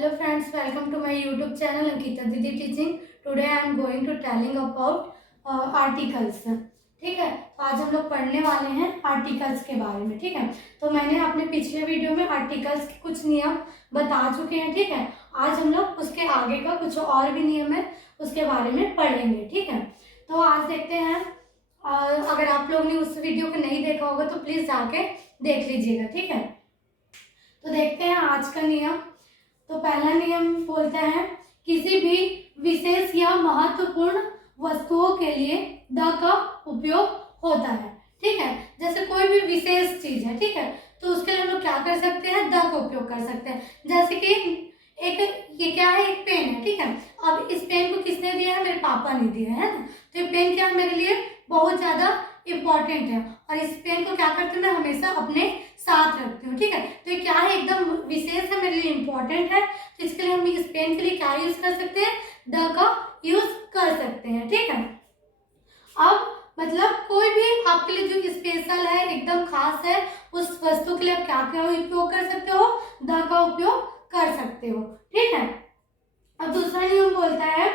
Hello friends, welcome to my YouTube channel Ankita Didi Teaching. Today I am going to telling about articles. ठीक है, तो आज हम लोग पढ़ने वाले हैं आर्टिकल्स के बारे में. ठीक है, तो मैंने अपने पिछले वीडियो में आर्टिकल्स के कुछ नियम बता चुके हैं. ठीक है, आज हम लोग उसके आगे का कुछ और भी नियम है उसके बारे में पढ़ेंगे. ठीक है, तो आज देखते हैं. अगर आप लोग ने उस वीडियो को नहीं देखा होगा तो प्लीज जाके देख लीजिएगा. ठीक है, तो देखते हैं आज का नियम. तो पहला नियम बोलता है किसी भी विशेष या महत्वपूर्ण वस्तुओं के लिए द का उपयोग होता है. ठीक है, जैसे कोई भी विशेष चीज है. ठीक है, तो उसके लिए हम लोग क्या कर सकते हैं, द का उपयोग कर सकते हैं. जैसे कि ये क्या है, एक पेन है. ठीक है, अब इस पेन को किसने दिया है, मेरे पापा ने दिया है ना. तो ये पेन क्या है, मेरे लिए बहुत ज्यादा इम्पोर्टेंट है और इस पेन को क्या करती हूँ मैं हमेशा अपने साथ रखती हूँ. ठीक है, तो ये क्या है, एकदम विशेष है, मेरे लिए इम्पोर्टेंट है. तो इसके लिए हम इस पेन के लिए क्या यूज कर सकते हैं, द का यूज कर सकते हैं. ठीक है, अब मतलब कोई भी आपके लिए जो स्पेशल है, एकदम खास है, उस वस्तु के लिए आप क्या क्या उपयोग कर सकते हो, द का उपयोग कर सकते हो. ठीक है, अब दूसरा नियम बोलता है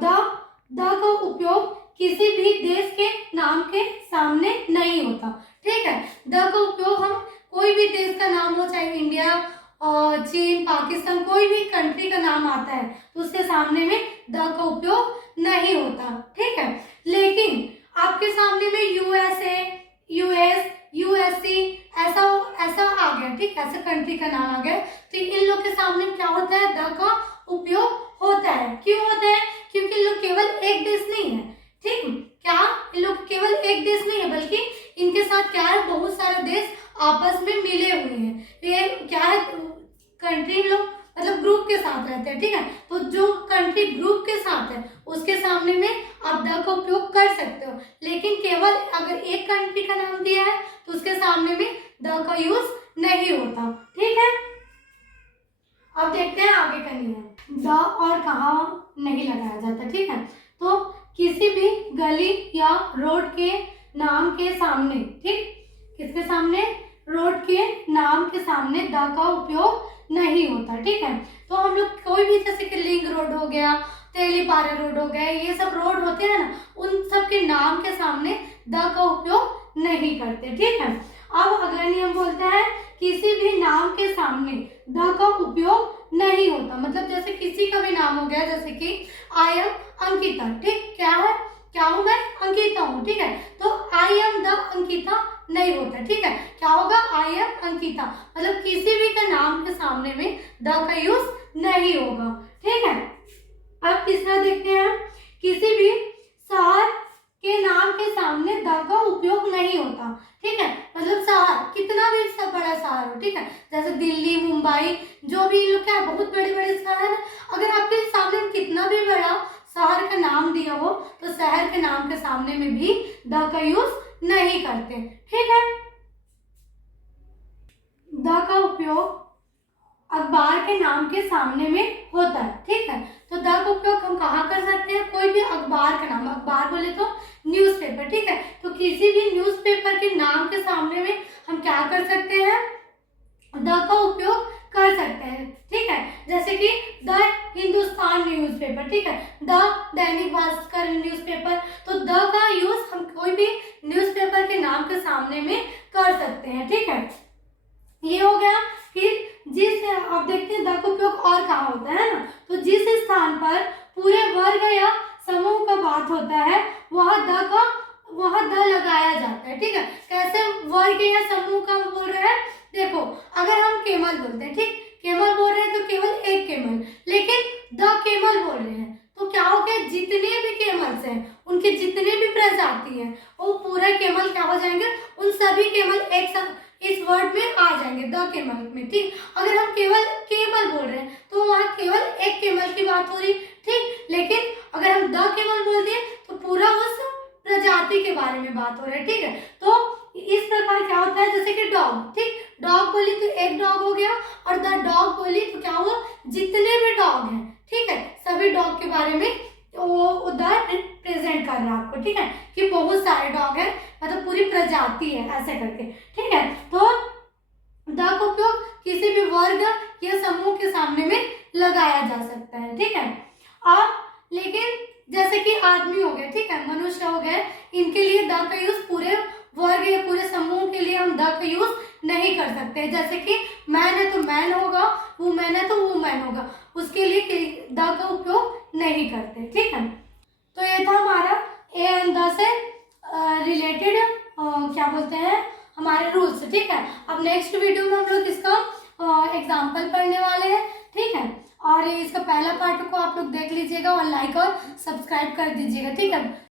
द का उपयोग किसी भी देश के नाम के सामने नहीं होता. ठीक है, द का उपयोग हम कोई भी देश का नाम हो, चाहे इंडिया और चीन, पाकिस्तान, कोई भी कंट्री का नाम आता है तो उसके सामने में द का उपयोग नहीं होता. ठीक है, लेकिन आपके सामने में यूएसए, यूएस, यूएससी ऐसा आ गया. ठीक है, ऐसा कंट्री का नाम आ गया तो इन लोग के सामने क्या होता है, द का उपयोग होता है. क्यों होता है, क्योंकि इन लोग केवल एक देश नहीं है. ठीक, क्या इन लोग केवल एक देश नहीं है बल्कि इनके साथ क्या है, बहुत सारे देश आपस में मिले हुए हैं. ये क्या है, कंट्री लोग मतलब ग्रुप के साथ रहते हैं. ठीक है, तो जो कंट्री ग्रुप के साथ है उसके सामने में आप द का उपयोग कर सकते हो. लेकिन केवल अगर एक कंट्री का नाम दिया है तो उसके सामने में द का यूज नहीं होता. ठीक है, अब देखते हैं आगे का नियम. द और कहाँ नहीं लगाया जाता. ठीक है, तो किसी भी गली या रोड के नाम के सामने, ठीक, किसके सामने, रोड के नाम के सामने द का उपयोग नहीं होता. ठीक है, तो हम लोग कोई भी जैसे कि लिंक रोड हो गया, तेलीपारा रोड हो गया, ये सब रोड होते हैं ना, उन सब के नाम के सामने द का उपयोग नहीं करते. ठीक है, अब अगला नियम बोलता है किसी भी नाम के सामने द का उपयोग नहीं होता. मतलब जैसे किसी का भी नाम हो गया, जैसे कि आई एम अंकिता. ठीक, क्या है, क्या हूं मैं, अंकिता हूं. ठीक है, तो आई एम द अंकिता नहीं होता. ठीक है, क्या होगा, आई एम अंकिता. मतलब किसी भी का नाम के सामने में द का यूज नहीं होगा. ठीक है, अब तीसरा देखते हैं किसी भी शहर के नाम के सामने द का उपयोग नहीं होता. ठीक है, मतलब शहर कितना भी बड़ा शहर हो. ठीक है, जैसे दिल्ली, मुंबई, जो भी लोग क्या बहुत बड़े बड़े शहर है, अगर आपके सामने कितना भी बड़ा शहर का नाम दिया हो तो शहर के नाम के सामने में भी द का यूज नहीं करते. ठीक है, द का उपयोग अखबार के नाम के सामने में होता है. ठीक है, तो द का उपयोग हम कहाँ कर सकते हैं, कोई भी अखबार का नाम, अखबार बोले तो न्यूज़पेपर. ठीक है, तो किसी भी न्यूज़पेपर के नाम के सामने में हम क्या कर सकते हैं, द का उपयोग कर सकते हैं. ठीक है, जैसे कि द हिंदुस्तान न्यूज़पेपर. ठीक है, द दैनिक भास्कर न्यूज़पेपर. तो द का यूज हम कोई भी न्यूज़पेपर के नाम के सामने में कर सकते हैं. ठीक है, ये हो गया. फिर जिस आप देखते हैं द का उपयोग और कहाँ होता है ना, तो जिस स्थान पर पूरे वर्ग या समूह का बात होता है वहाँ द लगाया जाता है. ठीक है, कैसे वर्ग या समूह का बोल रहे हैं, देखो अगर हम केमल बोलते हैं, ठीक, केमल बोल रहे हैं तो केवल एक केमल, लेकिन द केमल बोल रहे हैं तो क्या हो गया, जितने भी केमल्स हैं उनके जितने भी प्रजाति हैं वो पूरा केमल क्या हो जाएंगे, उन सभी केमल एक साथ इस वर्ड में आ जाएंगे, द केमल में. ठीक, अगर हम केवल केमल बोल रहे हैं तो वहाँ केवल एक केमल की बात हो रही. ठीक, लेकिन अगर हम द केमल बोल दिए तो पूरा उस प्रजाति के बारे में बात हो रही है. ठीक है, तो इस प्रकार क्या होता है, जैसे कि डॉग. ठीक, डॉग बोली तो एक डॉग हो गया और द डॉग बोली तो क्या हुआ, जितने भी डॉग हैं. ठीक है, सभी डॉग के बारे में वो उधर प्रेजेंट कर रहा है आपको. ठीक है, कि बहुत सारे डॉग हैं, मतलब पूरी प्रजाति है ऐसे करके. ठीक है, तो द का उपयोग किसी भी वर्ग या समूह के सामने में लगाया जा सकता है, ठीक है। अब लेकिन जैसे कि आदमी हो गए, ठीक है, मनुष्य हो गए, इनके लिए द का यूज पूरे वर्ग या पूरे समूह के लिए हम द का यूज नहीं कर सकते। जैसे कि मैन है तो मैन होगा, वुमेन है तो वुमेन होगा, उसके लिए द का उपयोग नहीं करते, ठीक है। तो ये था हमारा ए एंड द से रिलेटेड क्या बोलते हैं हमारे रूल्स, ठीक है। अब नेक्स्ट वीडियो में हम लोग इसका एग्जाम्पल पढ़ने वाले हैं, ठीक है। और इसका पहला पार्ट को आप लोग देख लीजिएगा और लाइक और सब्सक्राइब कर दीजिएगा, ठीक है।